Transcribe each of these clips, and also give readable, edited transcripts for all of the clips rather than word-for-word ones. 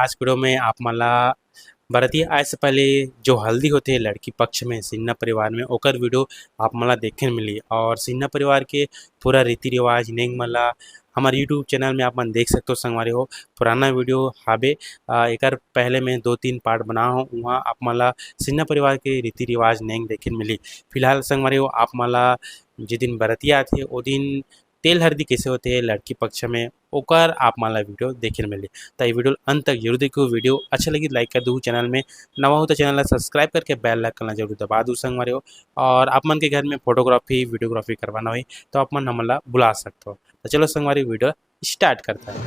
आज वीडियो में आप मला बराती आए से पहले जो हल्दी होते हैं लड़की पक्ष में सिन्हा परिवार में ओकर वीडियो आप मला देखे मिली और सिन्हा परिवार के पूरा रीति रिवाज नेंग मला हमारे यूट्यूब चैनल में आप मन देख सकते हो संगवारी हो। पुराना वीडियो हाबे एकर पहले मैं 2-3 पार्ट बना हूँ, वहाँ आप मला सिन्हा परिवार के रीति रिवाज नेंग देखे मिली। फिलहाल संगवारी हो आप मला जिस दिन बरतिया आथे ओ दिन तेल हल्दी कैसे होते हैं लड़की पक्ष में ओकर आप मला वीडियो देखे मिली। तो ये वीडियो अंत तक जरूर देखो। वीडियो अच्छा लगी लाइक कर दू, चैनल में नवा हो तो चैनल ला सब्सक्राइब करके बेल आइकन जरूर दबा दू संगवारी हो। और आप मन के घर में फोटोग्राफी वीडियोग्राफी करवाना हो तो आप मन हमला बुला सकते हो। तो चलो संगवारी वीडियो स्टार्ट करता है।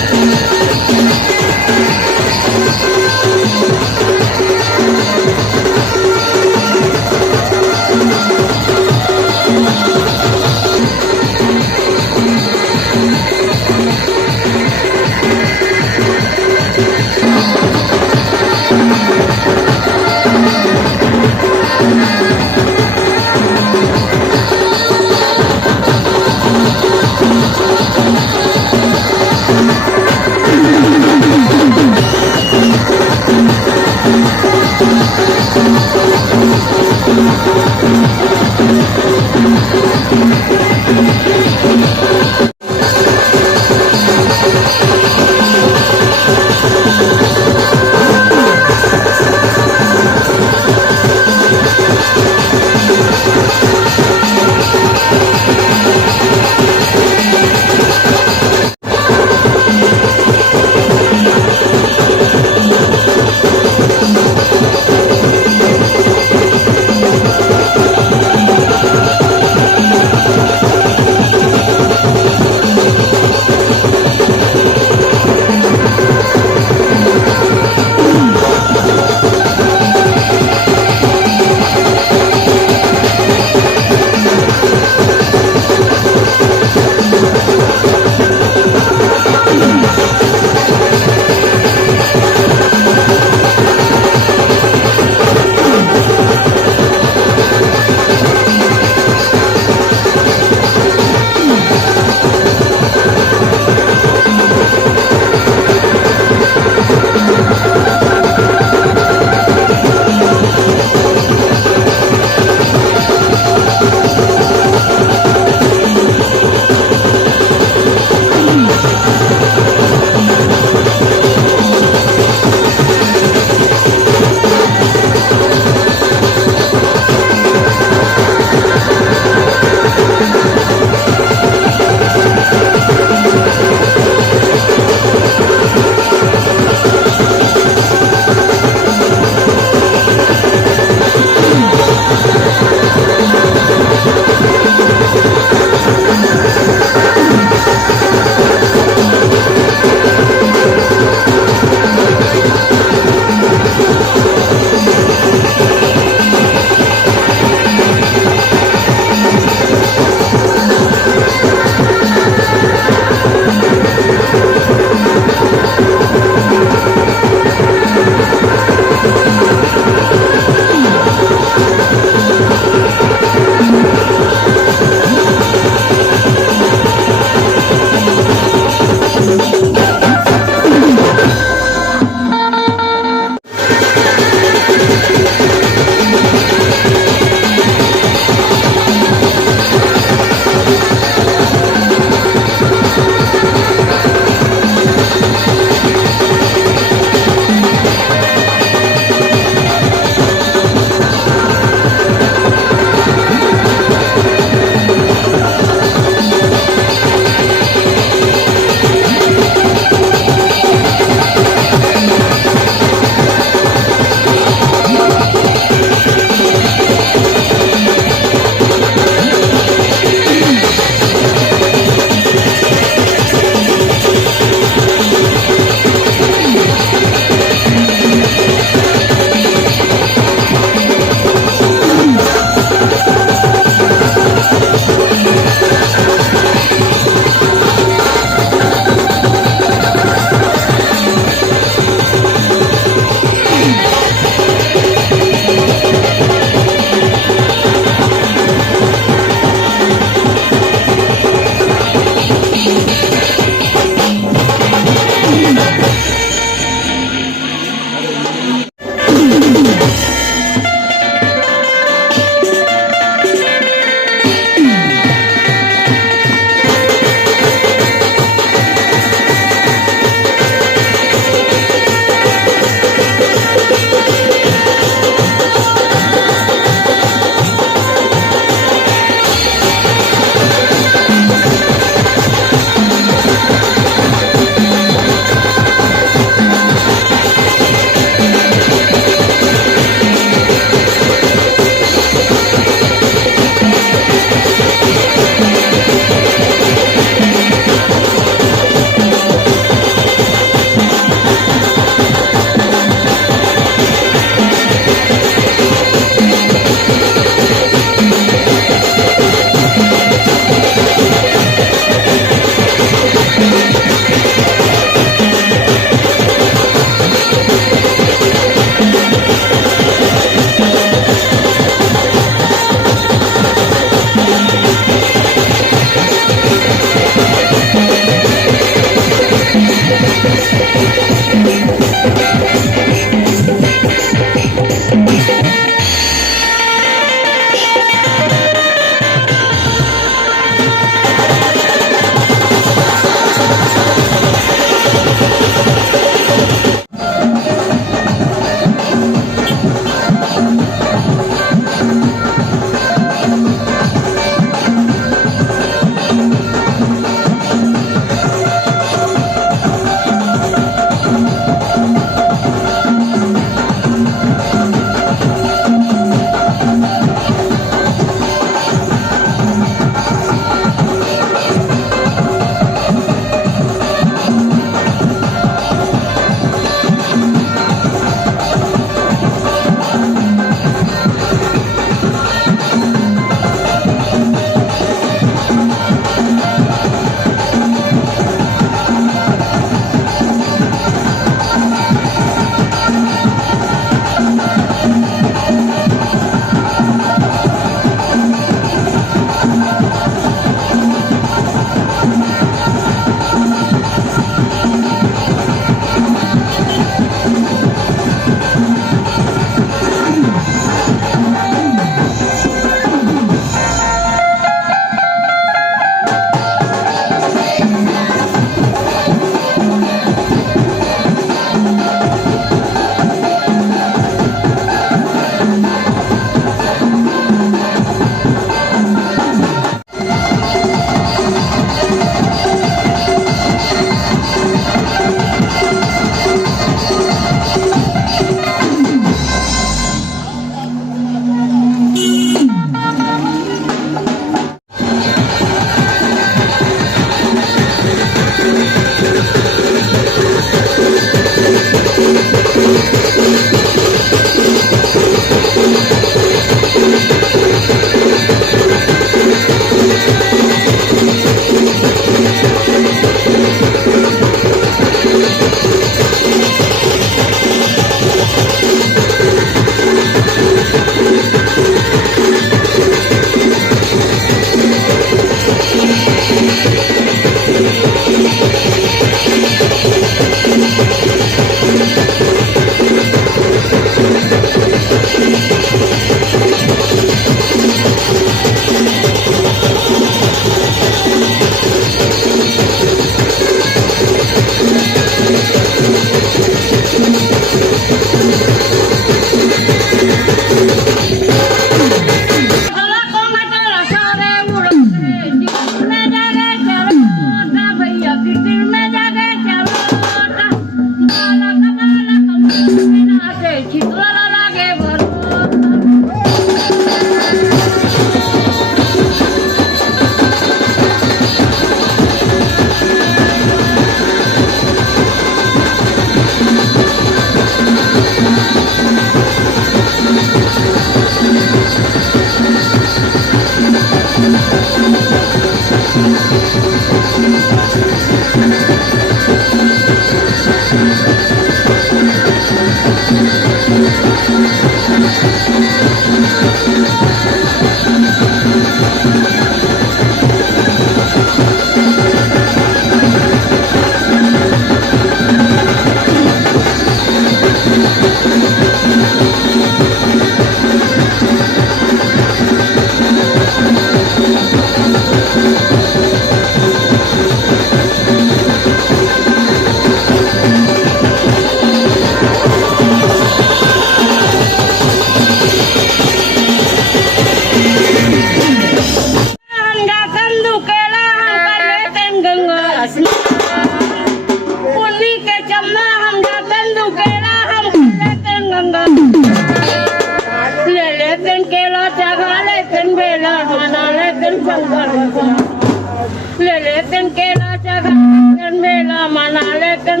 Leleten kela jaga dan bela mana leten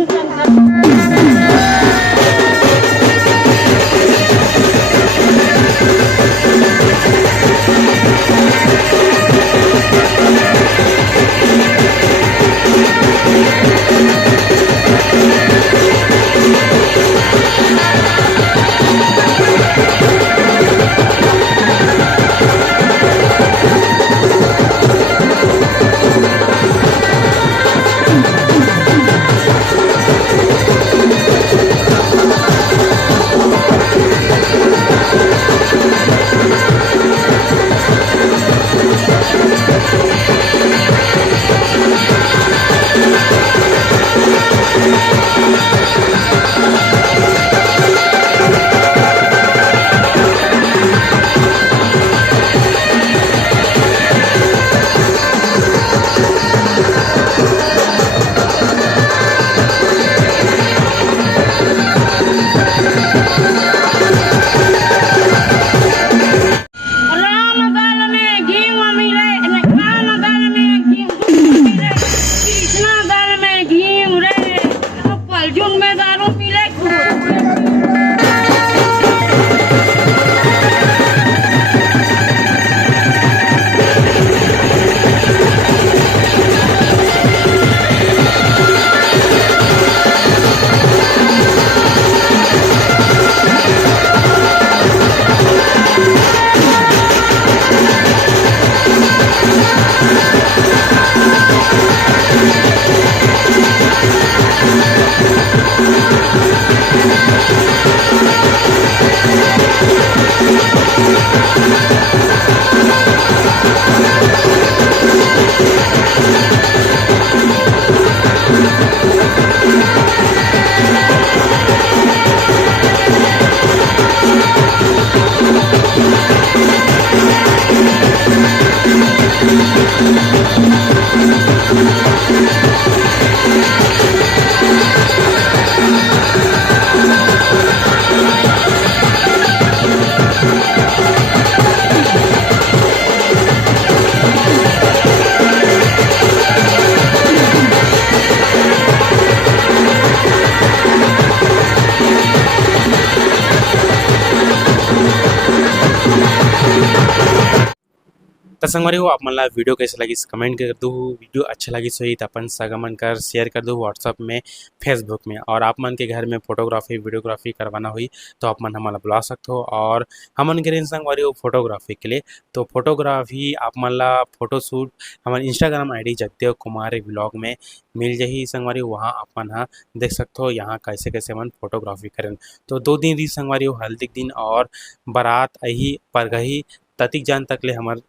तर संगवारी हो, आपल्याला व्हिडिओ कैसा लगी कमेंट कर दो। वीडियो अच्छा लगी सही तो अपन सगमन कर शेयर कर दो व्हाट्सअप में, फेसबुक में। और आप मन के घर में फोटोग्राफी वीडियोग्राफी करवाना हुई तो आप मन हमारा बुला सकते हो। और हमन के संगवारी हो फोटोग्राफी के लिए, तो फोटोग्राफी आप मन ला फोटोशूट हमारे Instagram ID Jagdev Kumar blog में मिल जाही संगवारी। वहाँ अपन हाँ देख सकते हो यहाँ कैसे कैसे मन फोटोग्राफी करें। तो 2 दिन रही संगवारी हो, हल्दी के दिन और बारात अही परगही ततिक जान तक ले हमार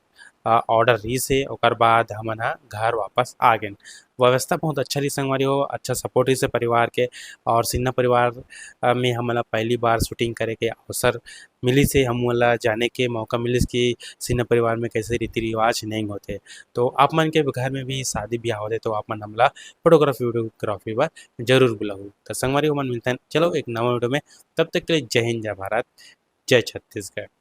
ऑर्डर रही से ओकर बाद हमन ह घर वापस आ गए। व्यवस्था बहुत अच्छा रही संगवारी हो, अच्छा सपोर्ट रही से परिवार के। और सिन्हा परिवार में हमला पहली बार शूटिंग करे के अवसर मिली से, हमला जाने के मौका मिलिस कि सिन्हा परिवार में कैसे रीति रिवाज नहीं होते। तो आप मन के घर में भी शादी ब्याह होते तो आप मन हमला फोटोग्राफी वीडियोग्राफी बर जरूर बुलाऊ। तो संगवारी हो मन मिलते हैं चलो एक नवा वीडियो में, तब तक के लिए जय हिंद, जय भारत, जय छत्तीसगढ़।